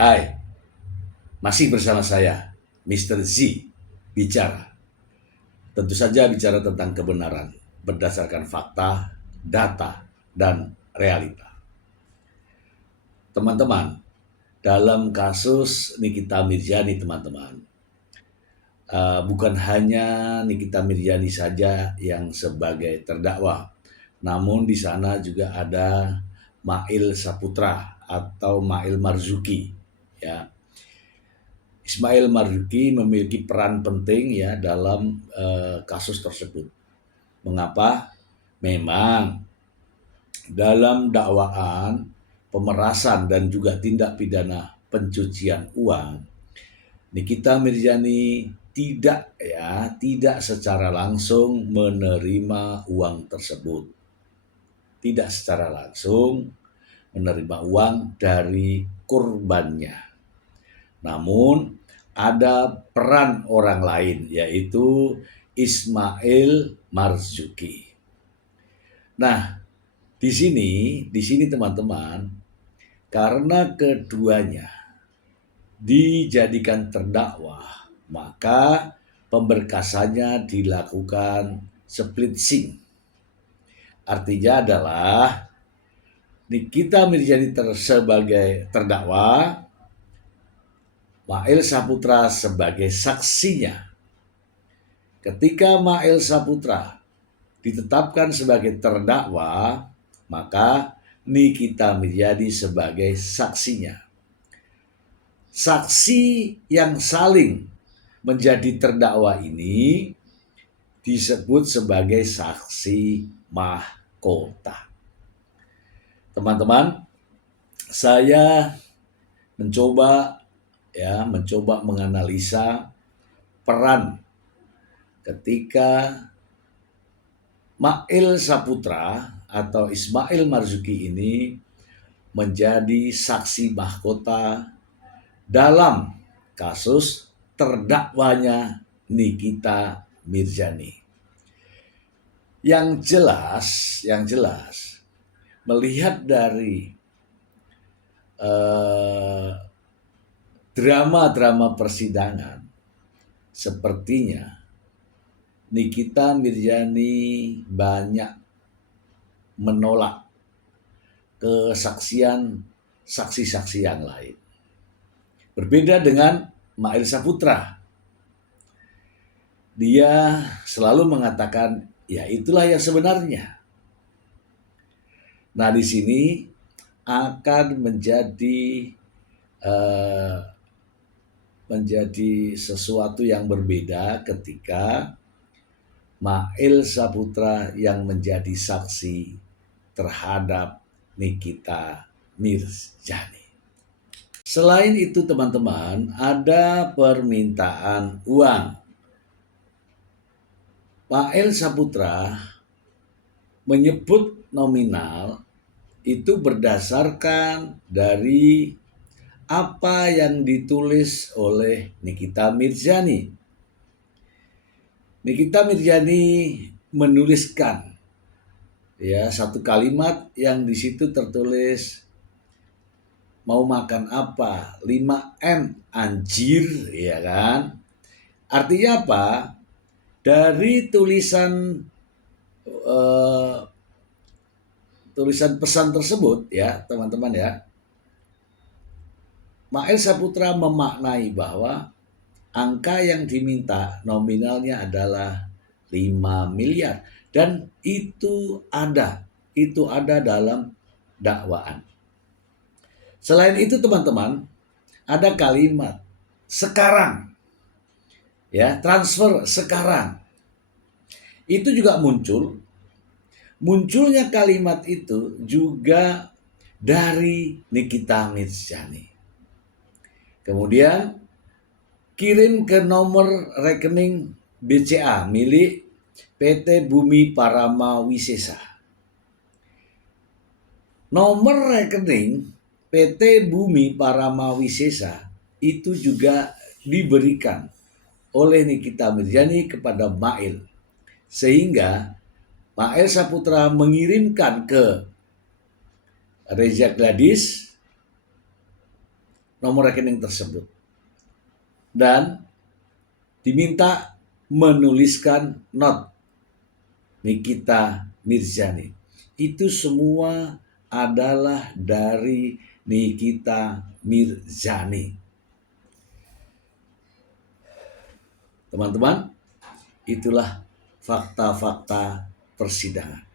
Hai, masih bersama saya, Mr. Z, bicara. Tentu saja bicara tentang kebenaran, berdasarkan fakta, data, dan realita. Teman-teman, dalam kasus Nikita Mirzani, teman-teman, bukan hanya Nikita Mirzani saja yang sebagai terdakwa, namun di sana juga ada Mail Saputra atau Mail Marzuki, ya. Ismail Marzuki memiliki peran penting ya dalam kasus tersebut. Mengapa? Memang dalam dakwaan pemerasan dan juga tindak pidana pencucian uang, Nikita Mirzani tidak secara langsung menerima uang tersebut. Tidak secara langsung menerima uang dari korbannya. Namun ada peran orang lain, yaitu Ismail Marzuki. Nah, di sini teman-teman, karena keduanya dijadikan terdakwa, maka pemberkasannya dilakukan split sync. Artinya adalah Nikita Mirzani sebagai terdakwa, Mail Saputra sebagai saksinya. Ketika Mail Saputra ditetapkan sebagai terdakwa, maka Nikita Mirzani sebagai saksinya. Saksi yang saling menjadi terdakwa ini disebut sebagai saksi mahkota. Teman-teman, saya mencoba menganalisa peran ketika Mail Saputra atau Ismail Marzuki ini menjadi saksi mahkota dalam kasus terdakwanya Nikita Mirzani. Yang jelas melihat dari drama-drama persidangan, sepertinya Nikita Mirzani banyak menolak kesaksian saksi-saksi yang lain. Berbeda dengan Mail Saputra. Dia selalu mengatakan, ya itulah yang sebenarnya. Nah, di sini akan menjadi sesuatu yang berbeda ketika Mail Saputra yang menjadi saksi terhadap Nikita Mirzani. Selain itu teman-teman, ada permintaan uang. Mail Saputra menyebut nominal itu berdasarkan dari apa yang ditulis oleh Nikita Mirzani. Nikita Mirzani menuliskan satu kalimat yang di situ tertulis, mau makan apa? 5M anjir, ya kan? Artinya apa? Dari tulisan pesan tersebut ya, teman-teman ya. Mail Saputra memaknai bahwa angka yang diminta nominalnya adalah 5 miliar dan itu ada dalam dakwaan. Selain itu teman-teman, ada kalimat sekarang, ya, transfer sekarang. Itu juga munculnya kalimat itu juga dari Nikita Mirzani. Kemudian kirim ke nomor rekening BCA milik PT Bumi Parama Wisesa. Nomor rekening PT Bumi Parama Wisesa itu juga diberikan oleh Nikita Mirzani kepada Mail. Sehingga Mail Saputra mengirimkan ke Reza Gladys nomor rekening tersebut dan diminta menuliskan not Nikita Mirzani. Itu semua adalah dari Nikita Mirzani. Teman-teman, itulah fakta-fakta persidangan.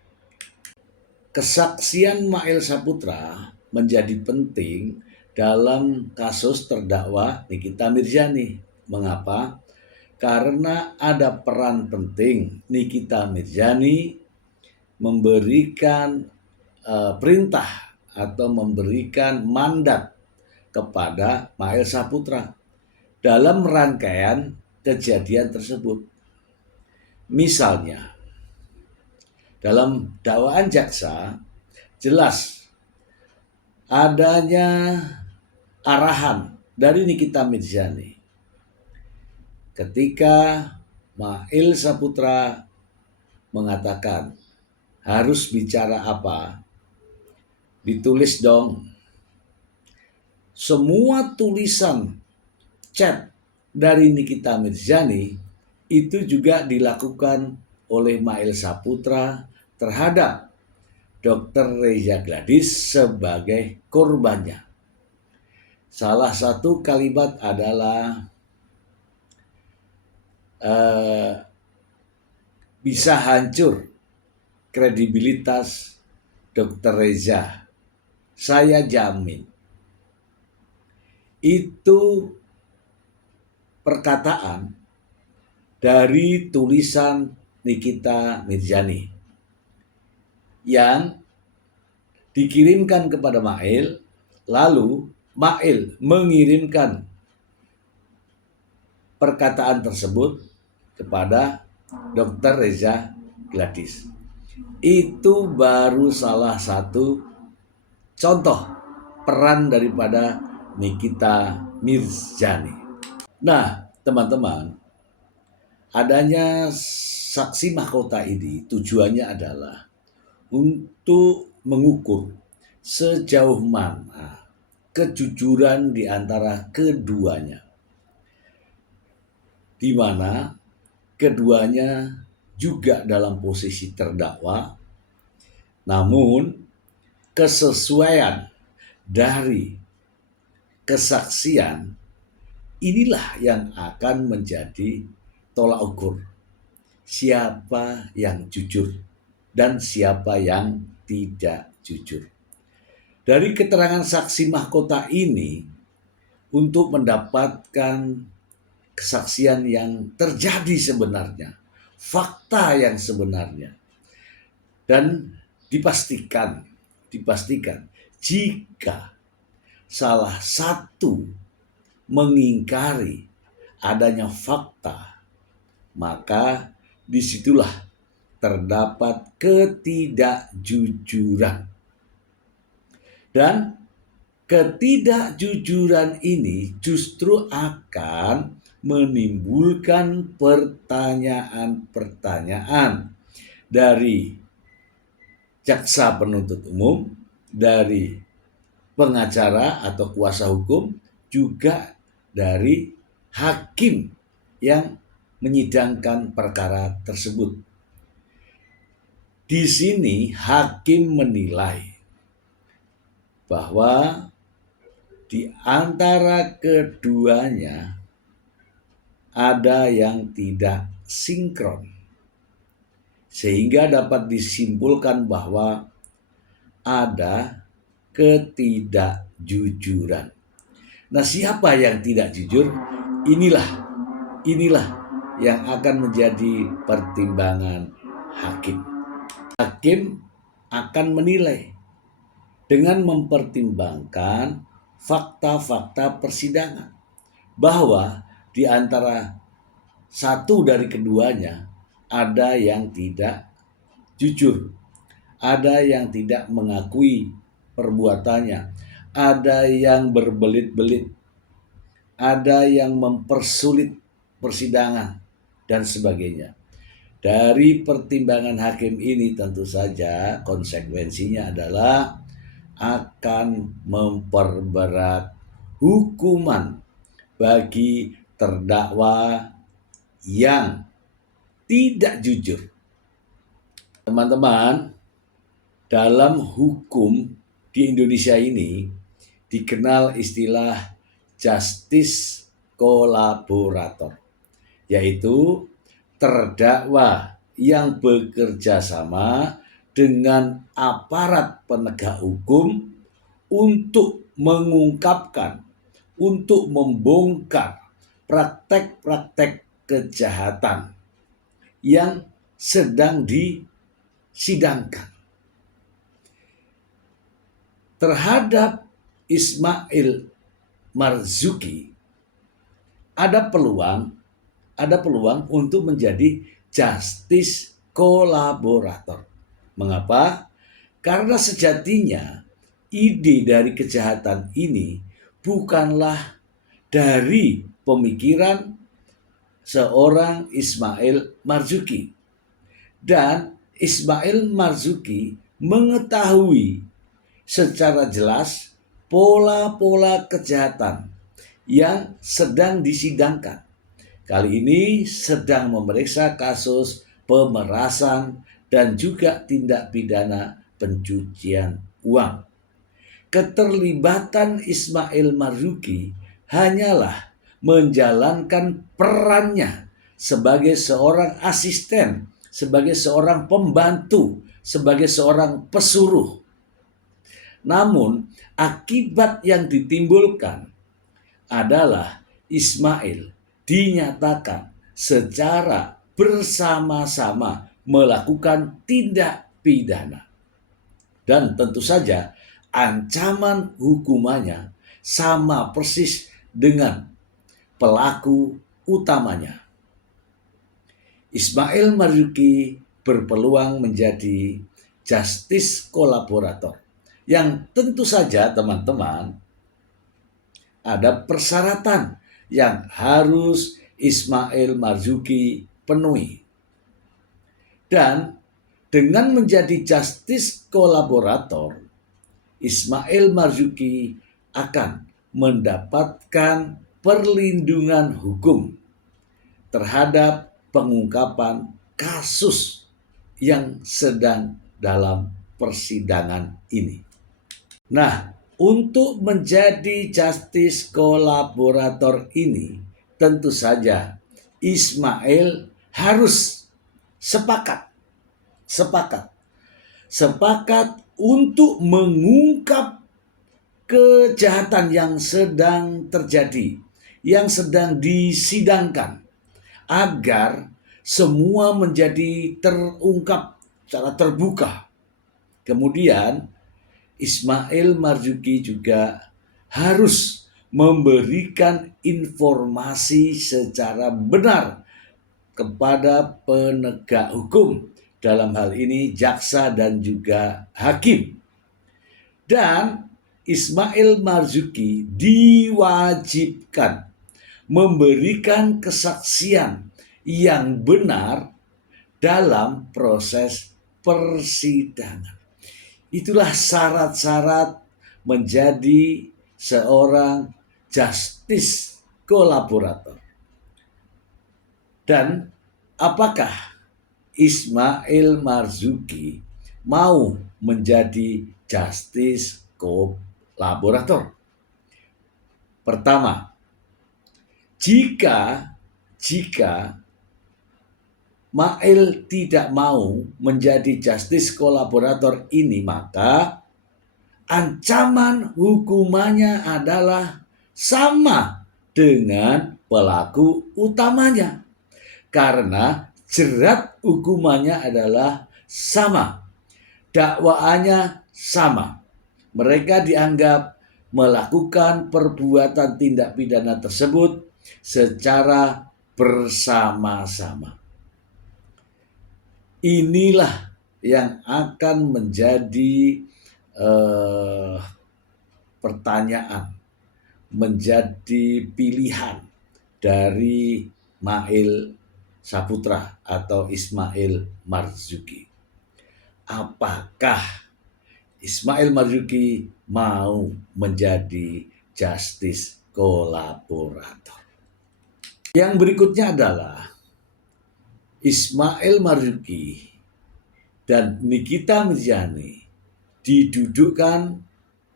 Kesaksian Mail Saputra menjadi penting dalam kasus terdakwa Nikita Mirzani. Mengapa? Karena ada peran penting Nikita Mirzani memberikan perintah atau memberikan mandat kepada Mail Saputra dalam rangkaian kejadian tersebut. Misalnya, dalam dakwaan jaksa jelas adanya arahan dari Nikita Mirzani ketika Mail Saputra mengatakan harus bicara apa, ditulis dong. Semua tulisan chat dari Nikita Mirzani itu juga dilakukan oleh Mail Saputra terhadap Dr. Reza Gladys sebagai korbannya. Salah satu kalimat adalah bisa hancur kredibilitas Dr. Reza. Saya jamin. Itu perkataan dari tulisan Nikita Mirzani yang dikirimkan kepada Mail, lalu Mail mengirimkan perkataan tersebut kepada Dr. Reza Gladys. Itu baru salah satu contoh peran daripada Nikita Mirzani. Nah, teman-teman, adanya saksi mahkota ini tujuannya adalah untuk mengukur sejauh mana kejujuran di antara keduanya, di mana keduanya juga dalam posisi terdakwa, namun kesesuaian dari kesaksian inilah yang akan menjadi tolak ukur siapa yang jujur dan siapa yang tidak jujur. Dari keterangan saksi mahkota ini untuk mendapatkan kesaksian yang terjadi sebenarnya, fakta yang sebenarnya, dan dipastikan jika salah satu mengingkari adanya fakta, maka disitulah terdapat ketidakjujuran. Dan ketidakjujuran ini justru akan menimbulkan pertanyaan-pertanyaan dari jaksa penuntut umum, dari pengacara atau kuasa hukum, juga dari hakim yang menyidangkan perkara tersebut. Di sini hakim menilai bahwa di antara keduanya ada yang tidak sinkron, sehingga dapat disimpulkan bahwa ada ketidakjujuran. Nah, siapa yang tidak jujur? Inilah yang akan menjadi pertimbangan hakim. Hakim akan menilai dengan mempertimbangkan fakta-fakta persidangan bahwa di antara satu dari keduanya ada yang tidak jujur, ada yang tidak mengakui perbuatannya, ada yang berbelit-belit, ada yang mempersulit persidangan, dan sebagainya. Dari pertimbangan hakim ini tentu saja konsekuensinya adalah akan memperberat hukuman bagi terdakwa yang tidak jujur. Teman-teman, dalam hukum di Indonesia ini dikenal istilah justice kolaborator, yaitu terdakwa yang bekerja sama dengan aparat penegak hukum untuk mengungkapkan, untuk membongkar praktek-praktek kejahatan yang sedang disidangkan. Terhadap Ismail Marzuki ada peluang untuk menjadi justice kolaborator. Mengapa? Karena sejatinya ide dari kejahatan ini bukanlah dari pemikiran seorang Ismail Marzuki. Dan Ismail Marzuki mengetahui secara jelas pola-pola kejahatan yang sedang disidangkan. Kali ini sedang memeriksa kasus pemerasan dan juga tindak pidana pencucian uang. Keterlibatan Ismail Marzuki hanyalah menjalankan perannya sebagai seorang asisten, sebagai seorang pembantu, sebagai seorang pesuruh. Namun akibat yang ditimbulkan adalah Ismail dinyatakan secara bersama-sama melakukan tindak pidana. Dan tentu saja ancaman hukumannya sama persis dengan pelaku utamanya. Ismail Marzuki berpeluang menjadi justice kolaborator yang tentu saja teman-teman ada persyaratan yang harus Ismail Marzuki penuhi. Dan dengan menjadi justice kolaborator, Ismail Marzuki akan mendapatkan perlindungan hukum terhadap pengungkapan kasus yang sedang dalam persidangan ini. Nah, untuk menjadi justice kolaborator ini, tentu saja Ismail harus sepakat untuk mengungkap kejahatan yang sedang terjadi, yang sedang disidangkan, agar semua menjadi terungkap secara terbuka. Kemudian Ismail Marzuki juga harus memberikan informasi secara benar kepada penegak hukum, dalam hal ini jaksa dan juga hakim. Dan Ismail Marzuki diwajibkan memberikan kesaksian yang benar dalam proses persidangan. Itulah syarat-syarat menjadi seorang justice kolaborator. Dan apakah Ismail Marzuki mau menjadi justice kolaborator? Pertama, jika Mail tidak mau menjadi justice kolaborator ini, maka ancaman hukumannya adalah sama dengan pelaku utamanya. Karena jerat hukumannya adalah sama, dakwaannya sama. Mereka dianggap melakukan perbuatan tindak pidana tersebut secara bersama-sama. Inilah yang akan menjadi pertanyaan, menjadi pilihan dari Mail Saputra atau Ismail Marzuki. Apakah Ismail Marzuki mau menjadi justice kolaborator. Yang berikutnya adalah Ismail Marzuki dan Nikita Mirzani didudukkan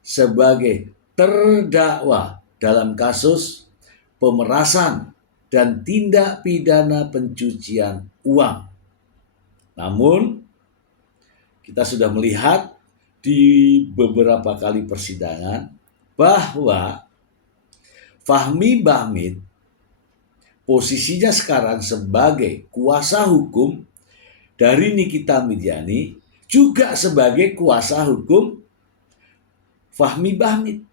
sebagai terdakwa dalam kasus pemerasan dan tindak pidana pencucian uang. Namun, kita sudah melihat di beberapa kali persidangan bahwa Fahmi Bahmid posisinya sekarang sebagai kuasa hukum dari Nikita Mirzani, juga sebagai kuasa hukum Fahmi Bahmid.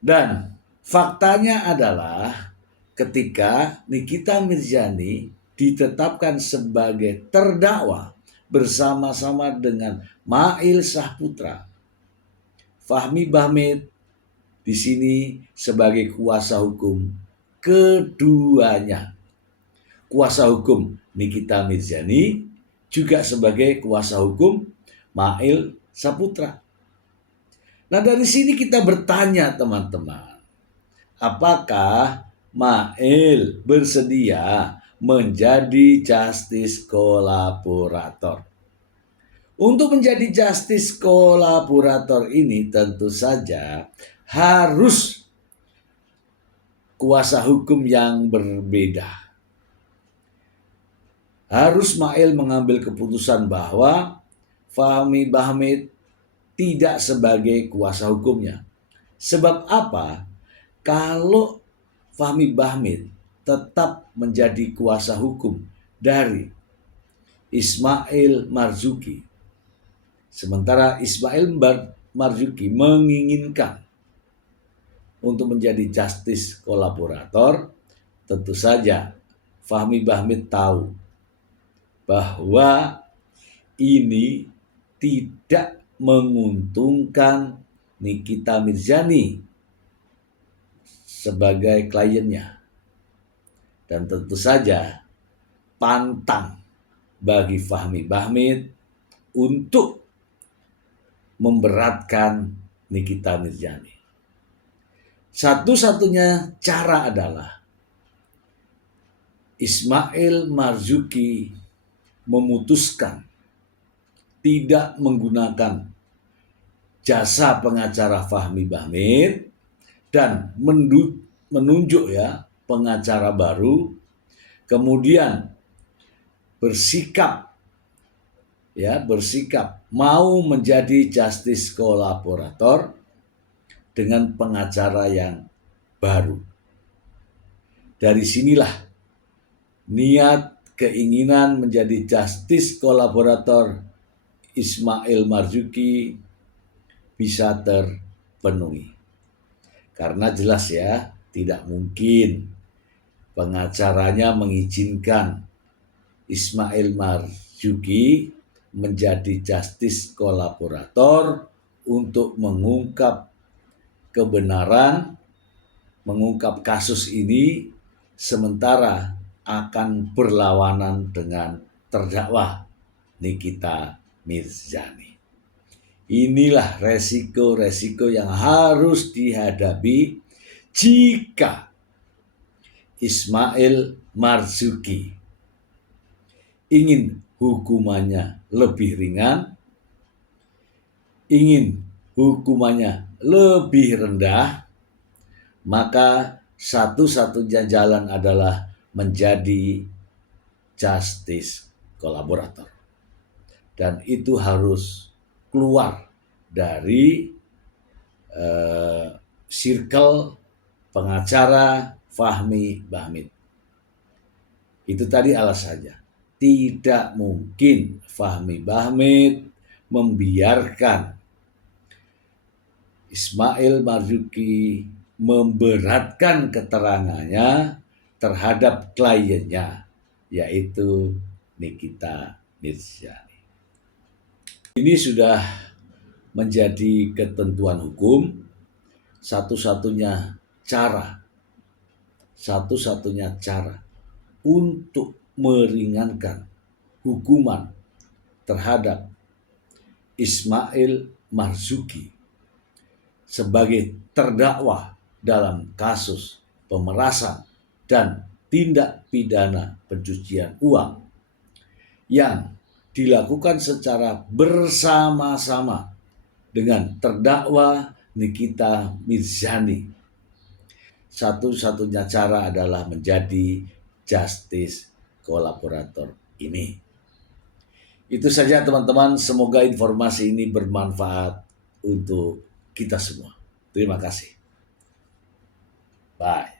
Dan faktanya adalah ketika Nikita Mirzani ditetapkan sebagai terdakwa bersama-sama dengan Mail Saputra, Fahmi Bahmid di sini sebagai kuasa hukum keduanya. Kuasa hukum Nikita Mirzani juga sebagai kuasa hukum Mail Saputra. Nah, dari sini kita bertanya teman-teman, apakah Mail bersedia menjadi justice kolaborator? Untuk menjadi justice kolaborator ini tentu saja harus kuasa hukum yang berbeda. Harus Mail mengambil keputusan bahwa Fahmi Bahmid tidak sebagai kuasa hukumnya. Sebab apa? Kalau Fahmi Bahmid tetap menjadi kuasa hukum dari Ismail Marzuki, sementara Ismail Marzuki menginginkan untuk menjadi justice kolaborator, tentu saja Fahmi Bahmid tahu bahwa ini tidak menguntungkan Nikita Mirzani sebagai kliennya. Dan tentu saja pantang bagi Fahmi Bahmid untuk memberatkan Nikita Mirzani. Satu-satunya cara adalah Ismail Marzuki memutuskan tidak menggunakan jasa pengacara Fahmi Bahmid dan menunjuk pengacara baru, kemudian bersikap mau menjadi justice kolaborator dengan pengacara yang baru. Dari sinilah niat keinginan menjadi justice kolaborator Ismail Marzuki bisa terpenuhi. Karena jelas tidak mungkin pengacaranya mengizinkan Ismail Marzuki menjadi justice kolaborator untuk mengungkap kebenaran, mengungkap kasus ini, sementara akan berlawanan dengan terdakwa Nikita Mirzani. Inilah resiko-resiko yang harus dihadapi jika Ismail Marzuki ingin hukumannya lebih ringan, ingin hukumannya lebih rendah, maka satu-satunya jalan adalah menjadi justice kolaborator. Dan itu harus keluar dari circle pengacara Fahmi Bahmid. Itu tadi alasannya. Tidak mungkin Fahmi Bahmid membiarkan Ismail Marzuki memberatkan keterangannya terhadap kliennya, yaitu Nikita Mirzani. Ini sudah menjadi ketentuan hukum, satu-satunya cara untuk meringankan hukuman terhadap Ismail Marzuki sebagai terdakwa dalam kasus pemerasan dan tindak pidana pencucian uang yang dilakukan secara bersama-sama dengan terdakwa Nikita Mirzani. Satu-satunya cara adalah menjadi justice kolaborator ini. Itu saja teman-teman, semoga informasi ini bermanfaat untuk kita semua. Terima kasih. Bye.